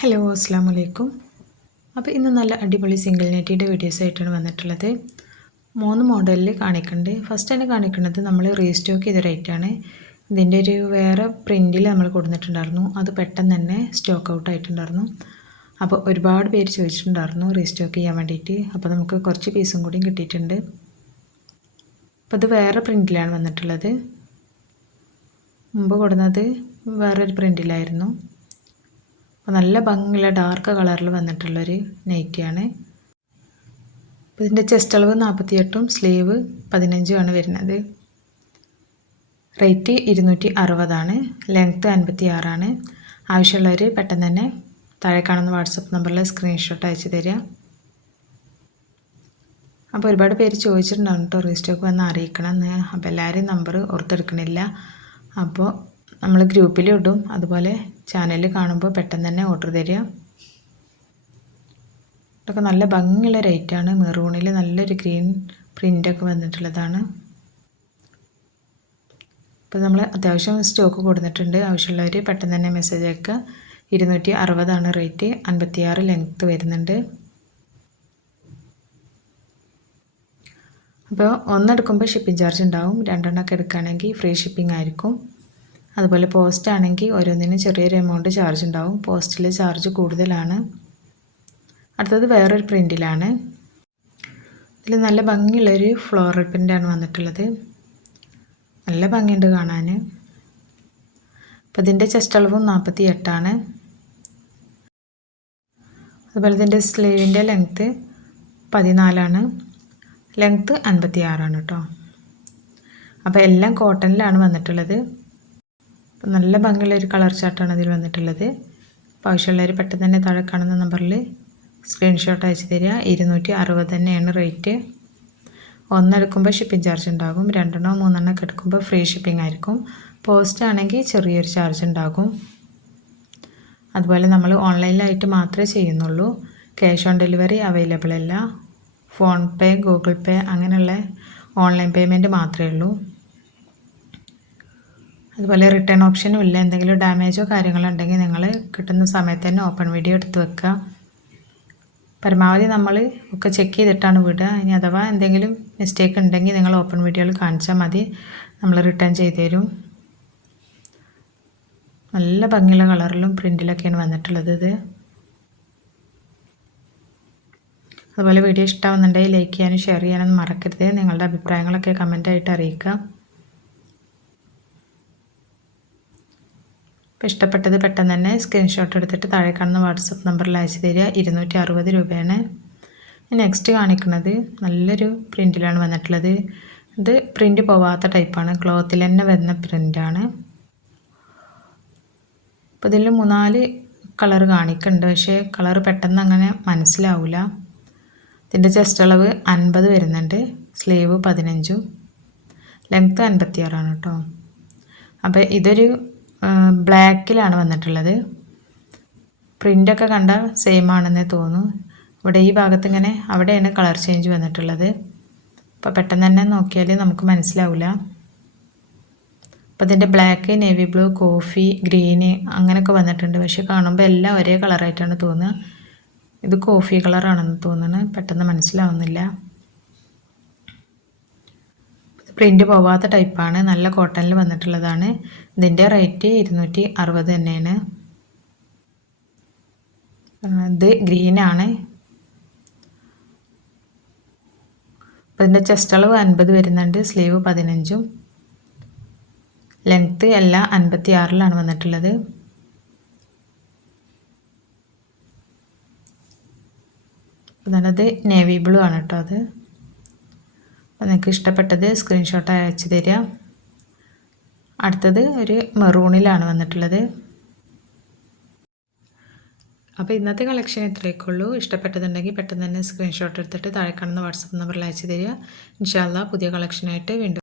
Hello അസ്സാം വലൈക്കും അപ്പോൾ ഇന്ന് നല്ല അടിപൊളി സിംഗിൾ നെറ്റിയുടെ വീഡിയോസ് ആയിട്ടാണ് വന്നിട്ടുള്ളത്. മൂന്ന് മോഡലിൽ കാണിക്കുന്നുണ്ട് ഫസ്റ്റ് തന്നെ കാണിക്കുന്നത് നമ്മൾ റീസ്റ്റോക്ക് ചെയ്ത റേറ്റാണ് ഇതിന്റെ ഒരു വേറെ പ്രിന്റിൽ നമ്മൾ കൊടുത്തിട്ടുണ്ടായിരുന്നു. അത് പെട്ടെന്ന് തന്നെ സ്റ്റോക്ക് ഔട്ട് ആയിട്ടുണ്ടായിരുന്നു. അപ്പോൾ ഒരുപാട് പേര് ചോദിച്ചിട്ടുണ്ടായിരുന്നു റീസ്റ്റോക്ക് ചെയ്യാൻ വേണ്ടിയിട്ട്. അപ്പോൾ നമുക്ക് കുറച്ച് പീസും കൂടിയും കിട്ടിയിട്ടുണ്ട്. അപ്പോൾ അത് വേറെ പ്രിന്റിലാണ് വന്നിട്ടുള്ളത്. മുമ്പ് കൊടുക്കുന്നത് വേറൊരു പ്രിന്റിലായിരുന്നു അപ്പോൾ നല്ല ഭംഗിയുള്ള ഡാർക്ക് കളറിൽ വന്നിട്ടുള്ളൊരു നൈറ്റിയാണ് അപ്പോൾ ഇതിന്റെ ചെസ്റ്റ് അളവ് നാൽപ്പത്തിയെട്ടും സ്ലീവ് പതിനഞ്ചുമാണ് വരുന്നത്. റേറ്റ് ഇരുന്നൂറ്റി അറുപതാണ് ലെങ്ത്ത് അൻപത്തി ആറാണ് ആവശ്യമുള്ളവർ പെട്ടെന്ന് തന്നെ താഴെ കാണുന്ന വാട്സപ്പ് നമ്പറിൽ സ്ക്രീൻഷോട്ട് അയച്ചു തരിക. അപ്പോൾ ഒരുപാട് പേര് ചോദിച്ചിട്ടുണ്ടാവും ടൂറിസ്റ്റൊക്കെ റീസ്റ്റോക്ക് വന്ന് അറിയിക്കണം എന്ന് അപ്പോൾ എല്ലാവരും നമ്പർ ഓർത്തെടുക്കണില്ല അപ്പോൾ നമ്മൾ ഗ്രൂപ്പിൽ ഇടും. അതുപോലെ ചാനലിൽ കാണുമ്പോൾ പെട്ടെന്ന് തന്നെ ഓർഡർ തരിക. ഇതൊക്കെ നല്ല ഭംഗിയുള്ള റേറ്റാണ് മെറൂണിൽ നല്ലൊരു ഗ്രീൻ പ്രിന്റൊക്കെ വന്നിട്ടുള്ളതാണ്. ഇപ്പോൾ നമ്മൾ അത്യാവശ്യം സ്റ്റോക്ക് കൊടുത്തിട്ടുണ്ട്. ആവശ്യമുള്ളവർ പെട്ടെന്ന് തന്നെ മെസ്സേജ് അയക്കുക. ഇരുന്നൂറ്റി അറുപതാണ് റേറ്റ് അൻപത്തിയാറ് ലെങ്ത്ത് വരുന്നുണ്ട്. അപ്പോൾ ഒന്നെടുക്കുമ്പോൾ ഷിപ്പിംഗ് ചാർജ് ഉണ്ടാവും. രണ്ടെണ്ണമൊക്കെ എടുക്കുകയാണെങ്കിൽ ഫ്രീ ഷിപ്പിംഗ് ആയിരിക്കും. അതുപോലെ പോസ്റ്റ് ആണെങ്കിൽ ഓരോന്നിനും ചെറിയൊരു എമൗണ്ട് ചാർജ് ഉണ്ടാവും. പോസ്റ്റിൽ ചാർജ് കൂടുതലാണ്. അടുത്തത് വേറൊരു പ്രിന്റിലാണ് ഇതിൽ നല്ല ഭംഗിയുള്ളൊരു ഫ്ലോറൽ പ്രിന്റാണ് വന്നിട്ടുള്ളത്. നല്ല ഭംഗിയുണ്ട് കാണാൻ. അപ്പോൾ ഇതിന്റെ ചെസ്റ്റ് അളവും നാൽപ്പത്തി എട്ടാണ് അതുപോലെ ഇതിന്റെ സ്ലീവിന്റെ ലെങ്ത്ത് പതിനാലാണ് ലെങ്ത്ത് അൻപത്തി ആറാണ് കേട്ടോ. അപ്പോൾ എല്ലാം കോട്ടണിലാണ് വന്നിട്ടുള്ളത്. നല്ല ഭംഗിയുള്ള ഒരു കളർ ചാർട്ടാണ് അതിൽ വന്നിട്ടുള്ളത്. അപ്പോൾ ആവശ്യമുള്ളവർ പെട്ടെന്ന് തന്നെ താഴെ കാണുന്ന നമ്പറിൽ സ്ക്രീൻഷോട്ട് അയച്ചു തരിക. ഇരുന്നൂറ്റി അറുപത് തന്നെയാണ് റേറ്റ് ഒന്നെടുക്കുമ്പോൾ ഷിപ്പിംഗ് ചാർജ് ഉണ്ടാകും. രണ്ടെണ്ണോ മൂന്നെണ്ണോ ഒക്കെ എടുക്കുമ്പോൾ ഫ്രീ ഷിപ്പിംഗ് ആയിരിക്കും. പോസ്റ്റ് ആണെങ്കിൽ ചെറിയൊരു ചാർജ് ഉണ്ടാകും. അതുപോലെ നമ്മൾ ഓൺലൈനിലായിട്ട് മാത്രമേ ചെയ്യുന്നുള്ളൂ. ക്യാഷ് ഓൺ ഡെലിവറി അവൈലബിൾ അല്ല. ഫോൺ പേ ഗൂഗിൾ പേ അങ്ങനെയുള്ള ഓൺലൈൻ പേയ്മെന്റ് മാത്രമേ ഉള്ളൂ. അതുപോലെ റിട്ടേൺ ഓപ്ഷനും ഇല്ല. എന്തെങ്കിലും ഡാമേജോ കാര്യങ്ങളോ ഉണ്ടെങ്കിൽ നിങ്ങൾ കിട്ടുന്ന സമയത്ത് തന്നെ ഓപ്പൺ വീഡിയോ എടുത്ത് വെക്കുക. പരമാവധി നമ്മൾ ഒക്കെ ചെക്ക് ചെയ്തിട്ടാണ് വിടുക. ഇനി അഥവാ എന്തെങ്കിലും മിസ്റ്റേക്ക് ഉണ്ടെങ്കിൽ നിങ്ങൾ ഓപ്പൺ വീഡിയോയിൽ കാണിച്ചാൽ മതി. നമ്മൾ റിട്ടേൺ ചെയ്തു തരും. നല്ല ഭംഗിയുള്ള കളറിലും പ്രിന്റിലൊക്കെയാണ് വന്നിട്ടുള്ളത് ഇത്. അതുപോലെ വീഡിയോ ഇഷ്ടമാവുന്നുണ്ടെങ്കിൽ ലൈക്ക് ചെയ്യാനും ഷെയർ ചെയ്യാനും മറക്കരുത്. നിങ്ങളുടെ അഭിപ്രായങ്ങളൊക്കെ കമന്റായിട്ട് അറിയിക്കുക. അപ്പോൾ ഇഷ്ടപ്പെട്ടത് പെട്ടെന്ന് തന്നെ സ്ക്രീൻഷോട്ട് എടുത്തിട്ട് താഴെ കാണുന്ന വാട്സപ്പ് നമ്പറിൽ അയച്ചു തരിക. ഇരുന്നൂറ്റി അറുപത് രൂപയാണ് നെക്സ്റ്റ് കാണിക്കുന്നത് നല്ലൊരു പ്രിന്റിലാണ് വന്നിട്ടുള്ളത്. ഇത് പ്രിന്റ് പോവാത്ത ടൈപ്പാണ് ക്ലോത്തിൽ തന്നെ വരുന്ന പ്രിന്റാണ് അപ്പോൾ ഇതിൽ മൂന്നാൽ കളർ കാണിക്കുന്നുണ്ട് പക്ഷേ കളർ പെട്ടെന്ന് അങ്ങനെ മനസ്സിലാവില്ല ഇതിന്റെ ചെസ്റ്റ് അളവ് അൻപത് വരുന്നുണ്ട്. സ്ലീവ് പതിനഞ്ചും. ലെങ്ത്ത് അൻപത്തിയാറാണ് കേട്ടോ അപ്പോൾ ഇതൊരു ബ്ലാക്കിലാണ് വന്നിട്ടുള്ളത്. പ്രിന്റൊക്കെ കണ്ട സെയിം ആണെന്നേ തോന്നുന്നു. ഇവിടെ ഈ ഭാഗത്ത് ഇങ്ങനെ അവിടെയാണ് കളർ ചേഞ്ച് വന്നിട്ടുള്ളത്. അപ്പോൾ പെട്ടെന്ന് തന്നെ നോക്കിയാൽ നമുക്ക് മനസ്സിലാവില്ല അപ്പോൾ ഇതിന്റെ black navy blue coffee green അങ്ങനെയൊക്കെ വന്നിട്ടുണ്ട്. പക്ഷെ കാണുമ്പോൾ എല്ലാം ഒരേ കളറായിട്ടാണ് തോന്നുക. ഇത് കോഫി കളറാണെന്ന് തോന്നുന്നു. പെട്ടെന്ന് മനസ്സിലാവുന്നില്ല. പ്രിന്റ് പോവാത്ത ടൈപ്പാണ്. നല്ല കോട്ടണിൽ വന്നിട്ടുള്ളതാണ്. ഇതിന്റെ റേറ്റ് ഇരുന്നൂറ്റി അറുപത് തന്നെയാണ്. ഇത് ഗ്രീനാണ് അപ്പം ഇതിന്റെ ചെസ്റ്റ് അളവ് അൻപത് വരുന്നുണ്ട്. സ്ലീവ് പതിനഞ്ചും. ലെങ്ത്ത് എല്ലാം അൻപത്തി ആറിലാണ് വന്നിട്ടുള്ളത് അതാണത് നേവി ബ്ലൂ ആണ് കേട്ടോ അത്. അപ്പോൾ നിങ്ങൾക്ക് ഇഷ്ടപ്പെട്ടത് സ്ക്രീൻഷോട്ട് അയച്ചു തരിക. അടുത്തത് ഒരു മെറൂണിലാണ് വന്നിട്ടുള്ളത്. അപ്പോൾ ഇന്നത്തെ കളക്ഷൻ ഇത്രയൊക്കെ ഉള്ളൂ. ഇഷ്ടപ്പെട്ടതുണ്ടെങ്കിൽ പെട്ടെന്ന് തന്നെ സ്ക്രീൻഷോട്ട് എടുത്തിട്ട് താഴെ കാണുന്ന വാട്സപ്പ് നമ്പറിൽ അയച്ചു തരിക. ഇൻഷാല്ല പുതിയ കളക്ഷനായിട്ട് വീണ്ടും